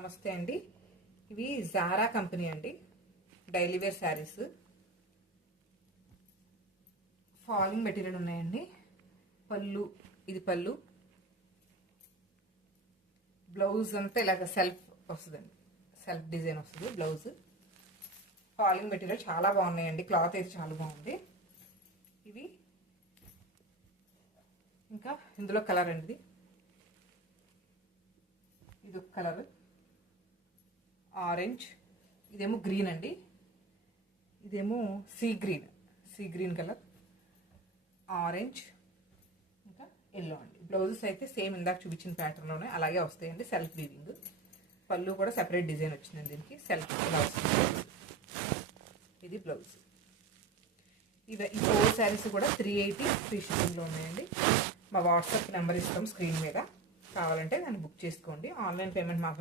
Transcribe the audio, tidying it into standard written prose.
నమస్తే అండి. ఇవి జారా కంపెనీ అండి, daily wear saris. Falling material ఉన్నాయండి. పళ్ళు, ఇది పళ్ళు. బ్లౌజ్ అంతా ఇలాగ సెల్ఫ్ వస్తుందండి, సెల్ఫ్ డిజైన్ వస్తుంది బ్లౌజ్. ఫాలింగ్ మెటీరియల్ చాలా బాగున్నాయండి, క్లాత్ అయితే చాలా బాగుంది. ఇవి ఇంకా ఇందులో కలర్ అండి, ఇది ఒక కలర్ ఆరెంజ్, ఇదేమో గ్రీన్ అండి, ఇదేమో సీ గ్రీన్ కలర్, ఆరెంజ్, ఇంకా ఎల్లో అండి. బ్లౌజెస్ అయితే సేమ్ ఇందాక చూపించిన ప్యాటర్న్లోనే అలాగే వస్తాయండి, సెల్ఫ్ వీవింగ్. పళ్ళు కూడా సెపరేట్ డిజైన్ వచ్చిందండి దీనికి, సెల్ఫ్ ఇలా వస్తుంది. ఇది బ్లౌజ్. ఈ 4 శారీస్ కూడా 380 ఫ్రీ షిప్పింగ్లో ఉన్నాయండి. మా వాట్సాప్ నెంబర్ ఇస్తాం స్క్రీన్ మీద, కావాలంటే దాన్ని బుక్ చేసుకోండి. ఆన్లైన్ పేమెంట్ మాత్రమే